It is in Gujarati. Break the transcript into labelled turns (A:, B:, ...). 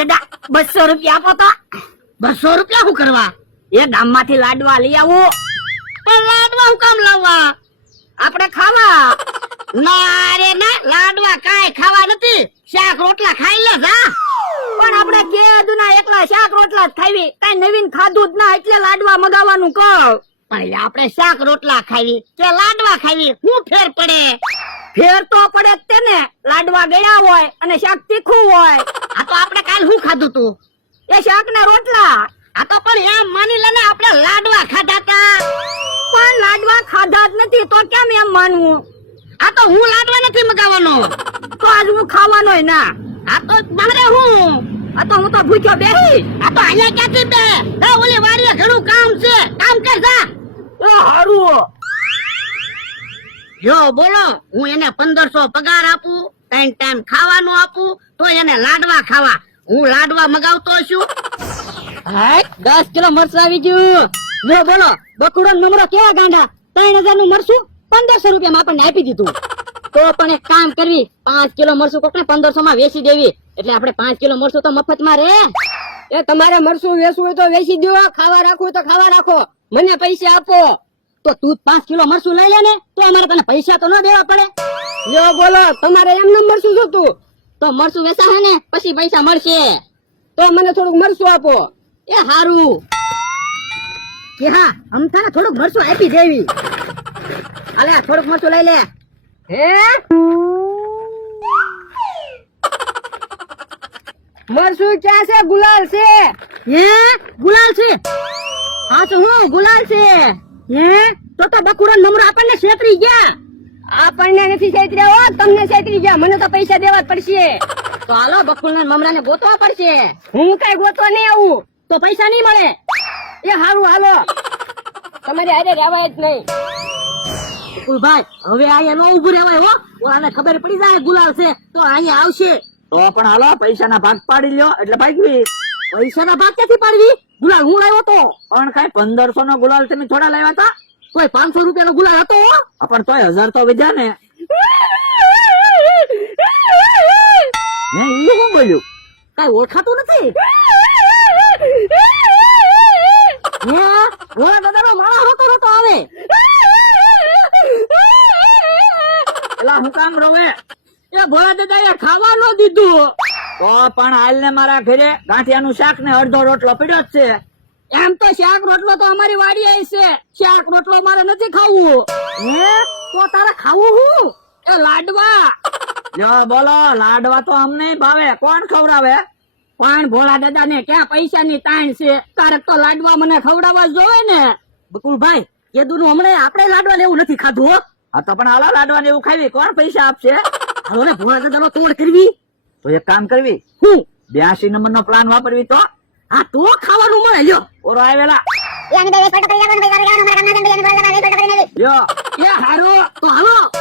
A: દાદા બસો રૂપિયા આપો તો. બસો રૂપિયા શું કરવા? એ ગામમાંથી લાડવા લઈ આવું. પણ લાડવા હું કામ લાવવા? આપણે ખાવા. ના રે ના લાડવા કાંઈ ખાવા નથી. શાક રોટલા ખાઈ લે જા. પણ આપણે કેદુ ના એકલા શાક રોટલા જ ખાવી કઈ નવીન ખાધું જ ના એટલે લાડવા મગાવવાનું કહ. પણ આપણે શાક રોટલા ખાવી કે લાડવા ખાવી શું ફેર પડે. ફેર તો પડે જ તેને લાડવા ગયા હોય અને શાક તીખું હોય. આ તો આપણે કાલ શું ખાધું તું? એ શાક ના રોટલા. આ તો પણ એમ માની લે આપણે લાડવા ખાધા તા. પણ લાડવા ખાધા જ નથી, તો કેમ એમ માનવું? આ તો હું લાડવા નથી મગાવવાનો. તો આજ હું ખાવાનો ના. આ તો મારે હું? આ તો હું તો ભૂખ્યો બેહી. આ તો અહીંયા ક્યાંથી બે? ઓલી વાડીએ ઘણું કામ છે. કામ કર જા. ઓ હારું. જો બોલો, હું એને પંદરસો પગાર આપું. ત્રણ ટાઈમ ખાવાનું આપું તો એને લાડવા ખાવા. હું લાડવા મગાવતો છું. હાય દસ કિલો મરચું આવી ગયું. જો બોલો બકુડો નમરો કેવા ગાંડા? ત્રણ હજારનું મરચું પંદરસો રૂપિયા આપણને આપી દીધું. તો પણ એક કામ કરવી પાંચ કિલો મરચું કોકને પંદરસો માં વેચી દેવી. એટલે આપણે પાંચ કિલો મરચું તો મફતમાં રે.
B: એ તમારે મરસું વેચવું હોય તો વેચી દો ખાવા રાખવું હોય તો ખાવા રાખો. મને પૈસા આપો.
A: તો તું પાંચ કિલો મરચું લઈ લે ને તો અમારે તને પૈસા તો ન દેવા પડે.
B: લ્યો બોલો તમારે એમ નંબર શું જોતું.
A: તો મરસું વેસા હે ને પછી પૈસા મળશે.
B: તો મને થોડુંક મરસું આપો.
A: એ હારું. કે હા અમથાને થોડુંક મરચું આપી દેવી. અલે થોડુંક મરચું લઈ લે.
B: હે? મરસું ક્યાં છે? ગુલાલ છે.
A: હે? ગુલાલ છે? હા તો હું ગુલાલ છે. હે? તો તો બકુડો નમરો આપણને છેતરી ગયા.
B: આપણને નથી છેતર્યા હો તમને છેતરી ગયા. મને તો પૈસા દેવા પડશે.
A: તો હાલો બકુલ મમરા ને ગોતવા પડશે.
B: હું કઈ ગોતવા નહીં આવું.
A: તો પૈસા નહીં મળે.
B: એ હારું હાલો. તમારે હારે રહેવાય જ નહીં.
A: ભાઈ હવે અહીંયા નો ઉભું રહેવાય હો. આને ખબર પડી જાય ગુલાલ છે. તો અહીંયા આવશે.
C: તો પણ હાલો પૈસા ના ભાગ પાડી લ્યો. એટલે ભાગવી.
A: પૈસાના ભાગ ક્યાંથી પાડવી? ગુલાલ હું લાવ્યો તો.
C: પણ કઈ પંદરસો નો ગુલાલ તમે થોડા લાવ્યા હતા?
A: કોઈ પાંચસો રૂપિયાનો ગુલાલ હતો.
C: પણ તોય હજાર તો વધ્યા ને. ને શું બોલ્યું.
A: કઈ ઓળખાતું નથી? ભોળા માળા હોતો આવે
C: એલા હું કામ રોવે
A: એ ભોળા દાદા ખાવા ન દીધું.
C: તો પણ હાલ ને મારા ઘરે ગાંઠિયાનું શાક ને અડધો રોટલો પડ્યો જ છે.
A: એમ તો શાક રોટલો તો અમારી વાડી છે. શાક રોટલો મારે નથી ખાવું. હે? તો તારે ખાવું હું? એ લાડવા.
C: જો બોલો લાડવા તો અમને ભાવે. કોણ ખવડાવે?
A: પણ ભોળા દાદા ને ક્યાં પૈસા ની તાણ છે? તારે તો લાડવા મને ખવડાવવા જોવે ને. બકુલભાઈ કીધું હમણાં આપણે લાડવા લેવું નથી ખાધું હો.
C: હા તો પણ આલા લાડવા ને એવું ખાવી. કોણ પૈસા આપશે?
A: હાલો ને ભોળા દાદા તોડ કરવી.
C: તો એક કામ કરવી.
A: હું?
C: બ્યાસી નંબર નો પ્લાન વાપરવી તો.
A: આ તો ખાવાનું મળે લ્યો.
C: ઓરો આવેલા. યો
A: એ હારો તો હાલો.